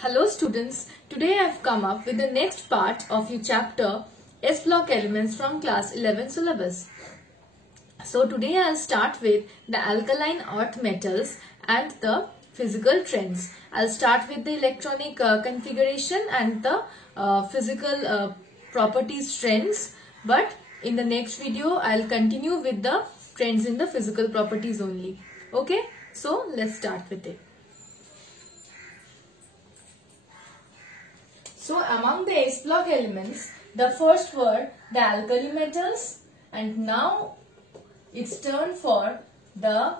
Hello students, today I have come up with the next part of your chapter S block elements from class 11 syllabus. So today I will start with the alkaline earth metals and the physical trends. I will start with the electronic configuration and the physical properties trends, but in the next video I will continue with the trends in the physical properties only. Okay, so let's start with it. So among the S block elements, the first were the alkali metals, and now it's turn for the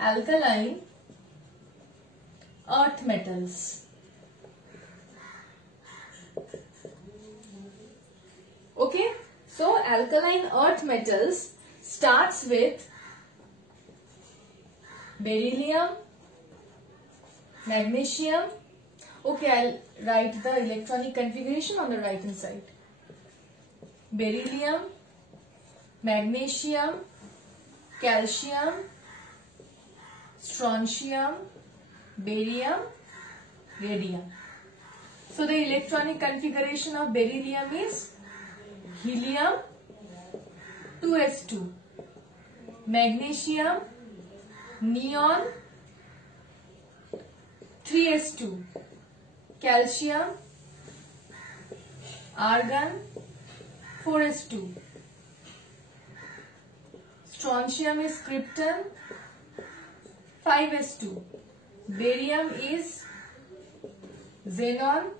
alkaline earth metals. Okay, so alkaline earth metals starts with beryllium, magnesium. Okay, I'll write the electronic configuration on the right hand side. Beryllium, magnesium, calcium, strontium, barium, radium. So the electronic configuration of beryllium is helium 2s2, magnesium, neon 3s2, calcium, argon 4s2, strontium is krypton 5s2, barium is xenon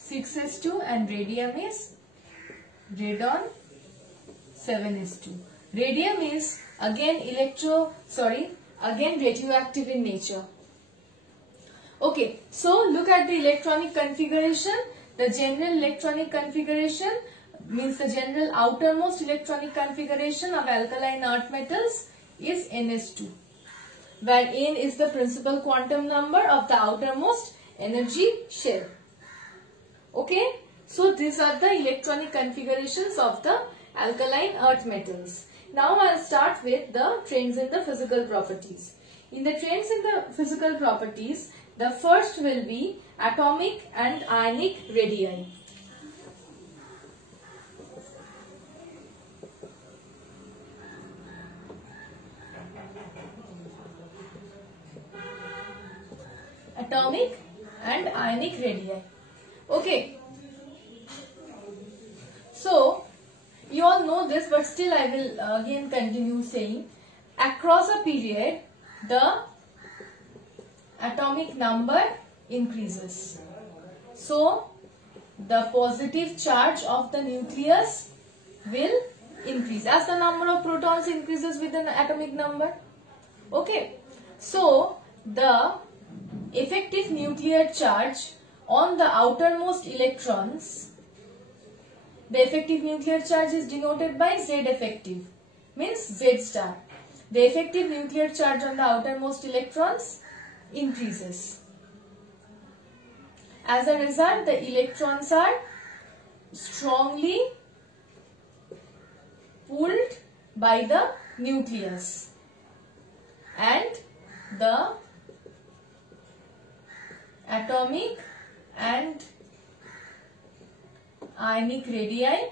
6s2 and radium is radon 7s2. Radium is again radioactive in nature. Okay, so look at the electronic configuration. The general electronic configuration means the general outermost electronic configuration of alkaline earth metals is Ns2, where N is the principal quantum number of the outermost energy shell. Okay, so these are the electronic configurations of the alkaline earth metals. Now I will start with the trends in the physical properties. In the trends in the physical properties, the first will be atomic and ionic radii. Atomic and ionic radii. Okay. So, you all know this, but still I will again continue saying, across a period, the atomic number increases. So, the positive charge of the nucleus will increase as the number of protons increases with an atomic number. Okay. So, the effective nuclear charge on the outermost electrons, the effective nuclear charge is denoted by Z effective, means Z star. The effective nuclear charge on the outermost electrons increases. As a result, the electrons are strongly pulled by the nucleus, and the atomic and ionic radii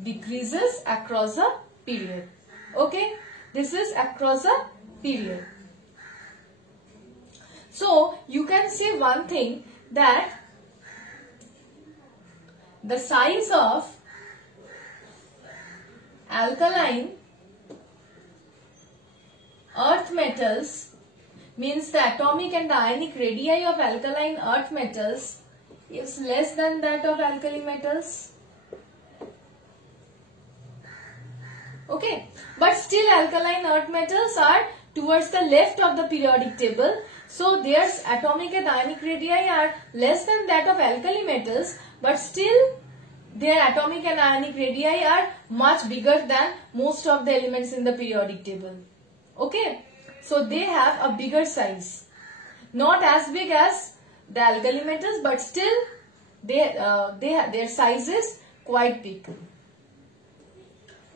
decreases across a period. Okay, this is across a period. So, you can say one thing, that the size of alkaline earth metals, means the atomic and the ionic radii of alkaline earth metals, is less than that of alkali metals. Okay, but still alkaline earth metals are towards the left of the periodic table. So their atomic and ionic radii are less than that of alkali metals, but still their atomic and ionic radii are much bigger than most of the elements in the periodic table. Okay, so they have a bigger size. Not as big as the alkali metals, but still their size is quite big.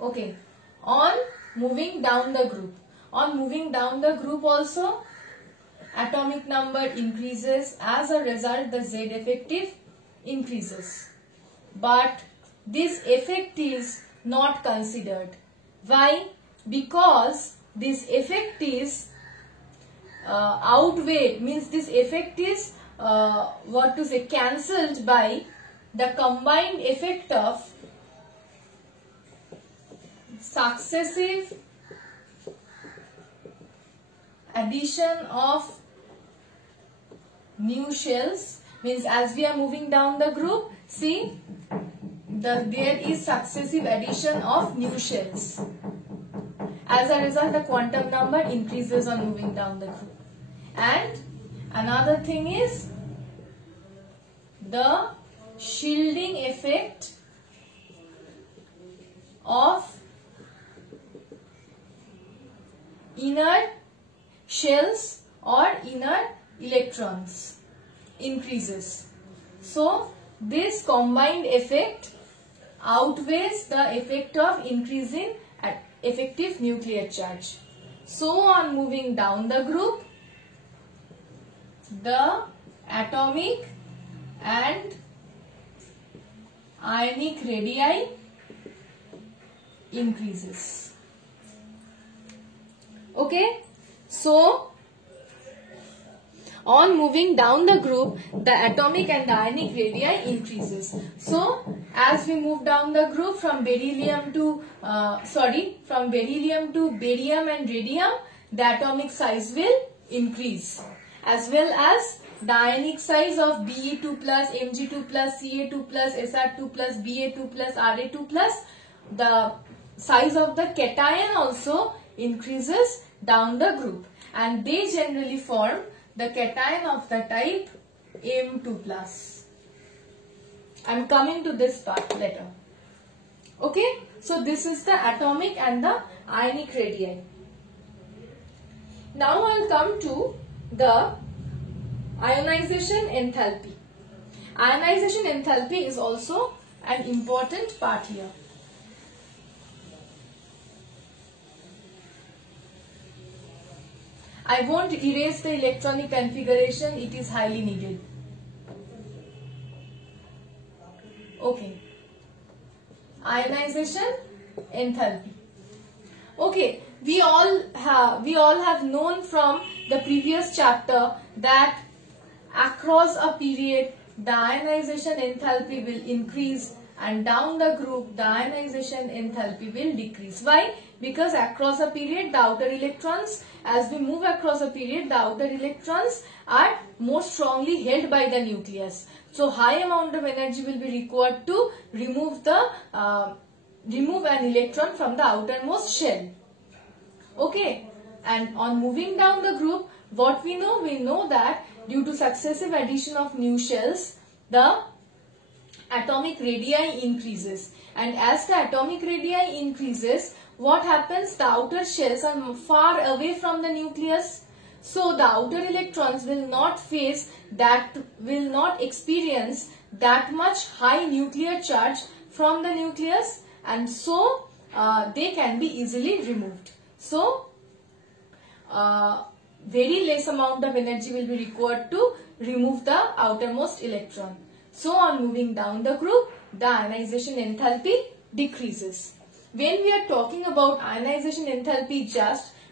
Okay, on moving down the group. On moving down the group also, atomic number increases. As a result, the Z effective increases. But this effect is not considered. Why? Because this effect is outweighed, means this effect is cancelled by the combined effect of successive addition of new shells. Means as we are moving down the group, see, there is successive addition of new shells. As a result, the quantum number increases on moving down the group. And another thing is the shielding effect of inner shells or inner electrons increases. So this combined effect outweighs the effect of increasing effective nuclear charge. So on moving down the group, the atomic and ionic radii increases. Okay, so on moving down the group, the atomic and the ionic radii increases. So as we move down the group from beryllium to barium and radium, the atomic size will increase, as well as the ionic size of Be2+, Mg2+, Ca2+, Sr2+, Ba2+, Ra2+. The size of the cation also increases down the group, and they generally form the cation of the type M2+. I am coming to this part later. Okay, so this is the atomic and the ionic radii. Now I will come to the ionization enthalpy. Ionization enthalpy is also an important part here. I won't erase the electronic configuration, it is highly needed. Okay. Ionization enthalpy. Okay, we all have known from the previous chapter that across a period the ionization enthalpy will increase, and down the group the ionization enthalpy will decrease. Why? Because across a period the outer electrons, as we move across a period, the outer electrons are more strongly held by the nucleus. So high amount of energy will be required to remove an electron from the outermost shell. Okay, and on moving down the group, what we know? We know that due to successive addition of new shells, the atomic radii increases, and as the atomic radii increases, what happens? The outer shells are far away from the nucleus, so the outer electrons will not experience that much high nuclear charge from the nucleus, and so they can be easily removed. So very less amount of energy will be required to remove the outermost electron. So on moving down the group, the ionization enthalpy decreases. When we are talking about ionization enthalpy,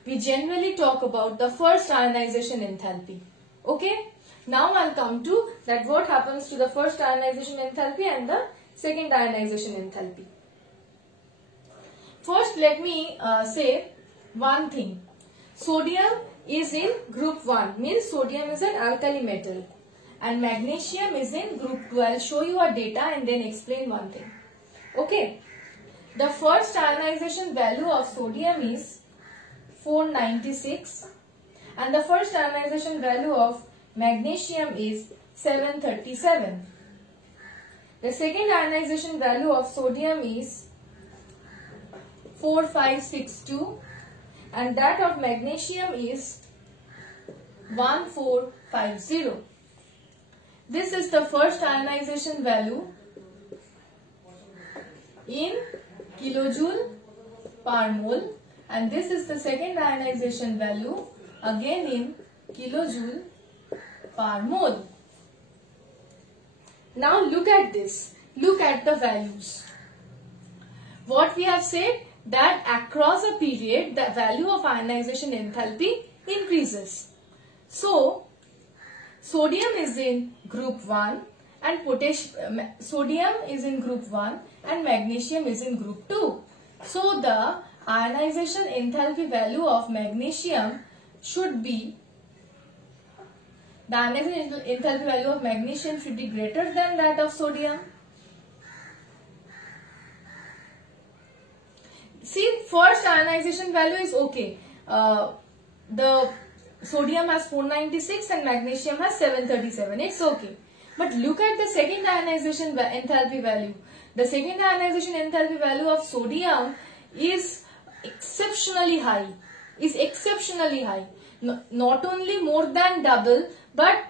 we generally talk about the first ionization enthalpy. Okay, now I'll come to that what happens to the first ionization enthalpy and the second ionization enthalpy. First, let me say one thing. Sodium is in group 1, means sodium is an alkali metal, and magnesium is in group 2. I'll show you a data and then explain one thing. Okay, the first ionization value of sodium is 496 and the first ionization value of magnesium is 737. The second ionization value of sodium is 4562 and that of magnesium is 1450. This is the first ionization value in kilojoule per mole, and this is the second ionization value again in kilojoule per mole. Now look at this. Look at the values. What we have said, that across a period the value of ionization enthalpy increases. So sodium is in group 1 and sodium is in group 1 and magnesium is in group 2. So the ionization enthalpy value of magnesium should be, the ionization enthalpy value of magnesium should be greater than that of sodium. See, first ionization value is okay. The sodium has 496 and magnesium has 737. It's okay. But look at the second ionization enthalpy value. The second ionization enthalpy value of sodium is exceptionally high. Not only more than double, but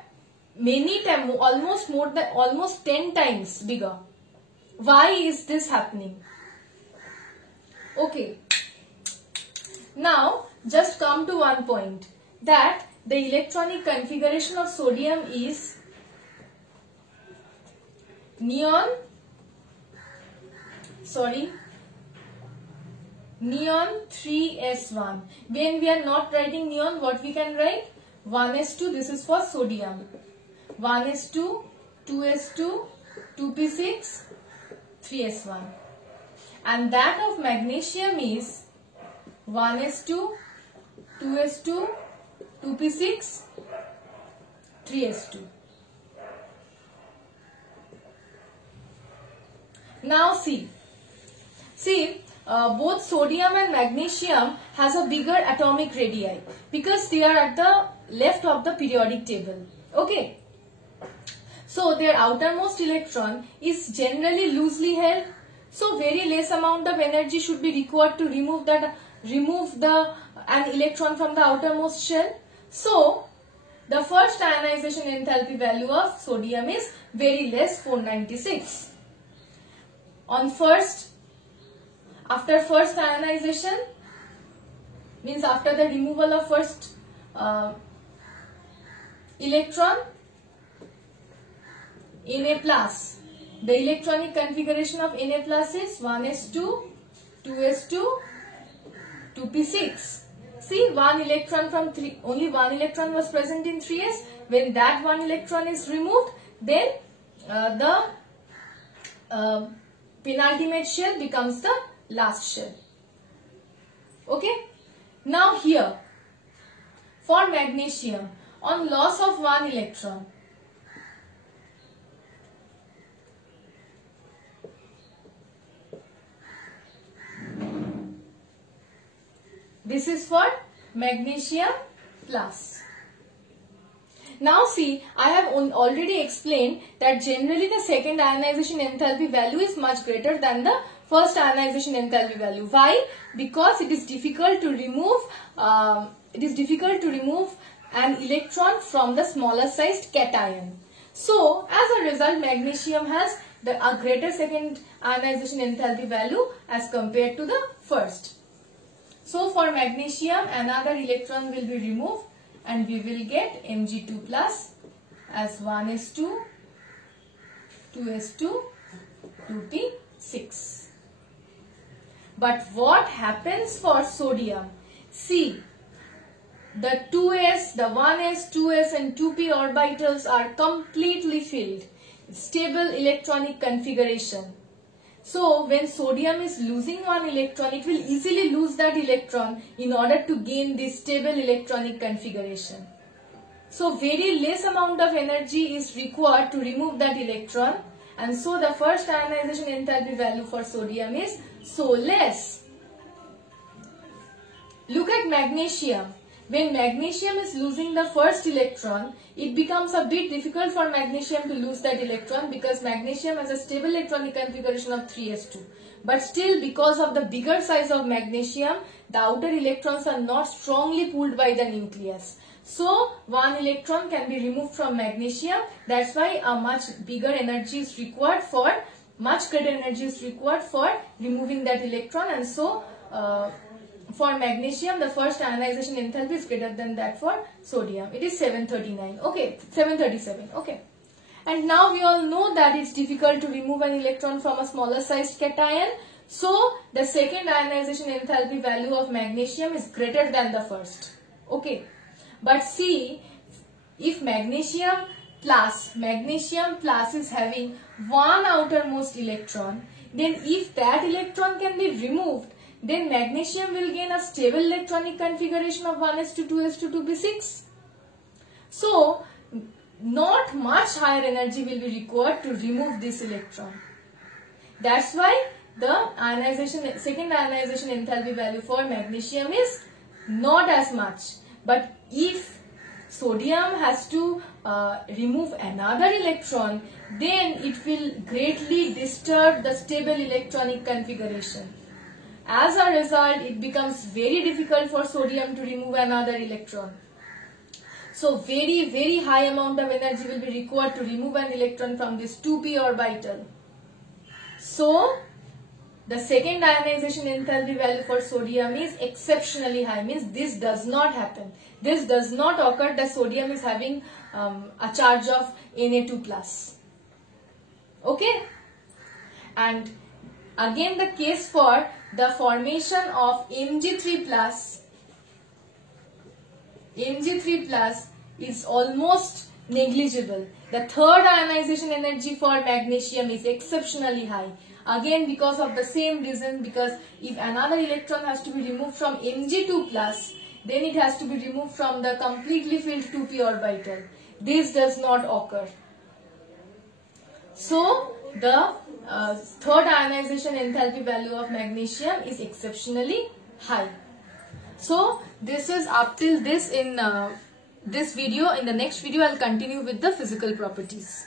many times, almost 10 times bigger. Why is this happening? Okay. Now just come to one point, that the electronic configuration of sodium is neon 3s1. When we are not writing neon, what we can write? 1s2, this is for sodium. 1s2, 2s2, 2p6, 3s1. And that of magnesium is 1s2, 2s2, 2p6, 3s2. Now see, both sodium and magnesium has a bigger atomic radii because they are at the left of the periodic table. Okay. So their outermost electron is generally loosely held. So very less amount of energy should be required to remove an electron from the outermost shell. So the first ionization enthalpy value of sodium is very less, 496. After first ionization, means after the removal of first electron, Na+. The electronic configuration of Na+ is 1s2, 2s2, 2p6. See, only one electron was present in 3s. When that one electron is removed, then the penultimate shell becomes the last shell. Okay. Now here, for magnesium, on loss of one electron, this is for magnesium plus. Now see, I have already explained that generally the second ionization enthalpy value is much greater than the first ionization enthalpy value. Why? Because it is difficult to remove an electron from the smaller sized cation. So as a result, magnesium has a greater second ionization enthalpy value as compared to the first. So for magnesium, another electron will be removed and we will get Mg2 plus as 1s2, 2s2, 2p6. But what happens for sodium? See, the 2s, the 1s, 2s and 2p orbitals are completely filled. Stable electronic configuration. So when sodium is losing one electron, it will easily lose that electron in order to gain this stable electronic configuration. So very less amount of energy is required to remove that electron, and so the first ionization enthalpy value for sodium is so less. Look at magnesium. When magnesium is losing the first electron, it becomes a bit difficult for magnesium to lose that electron because magnesium has a stable electronic configuration of 3s2. But still, because of the bigger size of magnesium, the outer electrons are not strongly pulled by the nucleus. So, one electron can be removed from magnesium. That's why a much greater energy is required for removing that electron, and so for magnesium, the first ionization enthalpy is greater than that for sodium. It is 739. Okay, 737. Okay. And now we all know that it's difficult to remove an electron from a smaller sized cation. So the second ionization enthalpy value of magnesium is greater than the first. Okay. But see, if magnesium plus is having one outermost electron, then if that electron can be removed, then magnesium will gain a stable electronic configuration of 1s2 2s2 2p6. So not much higher energy will be required to remove this electron. That's why the second ionization enthalpy value for magnesium is not as much. But if sodium has to remove another electron, then it will greatly disturb the stable electronic configuration. As a result, it becomes very difficult for sodium to remove another electron. So very high amount of energy will be required to remove an electron from this 2p orbital. So the second ionization enthalpy value for sodium is exceptionally high, means this does not happen. This does not occur that sodium is having a charge of Na2+. Okay? And again the case for the formation of Mg3+. Mg3+ is almost negligible. The third ionization energy for magnesium is exceptionally high. Again because of the same reason, because if another electron has to be removed from Mg2+, then it has to be removed from the completely filled 2p orbital. This does not occur. So the third ionization enthalpy value of magnesium is exceptionally high. So this is up till this in this video. In the next video, I'll continue with the physical properties.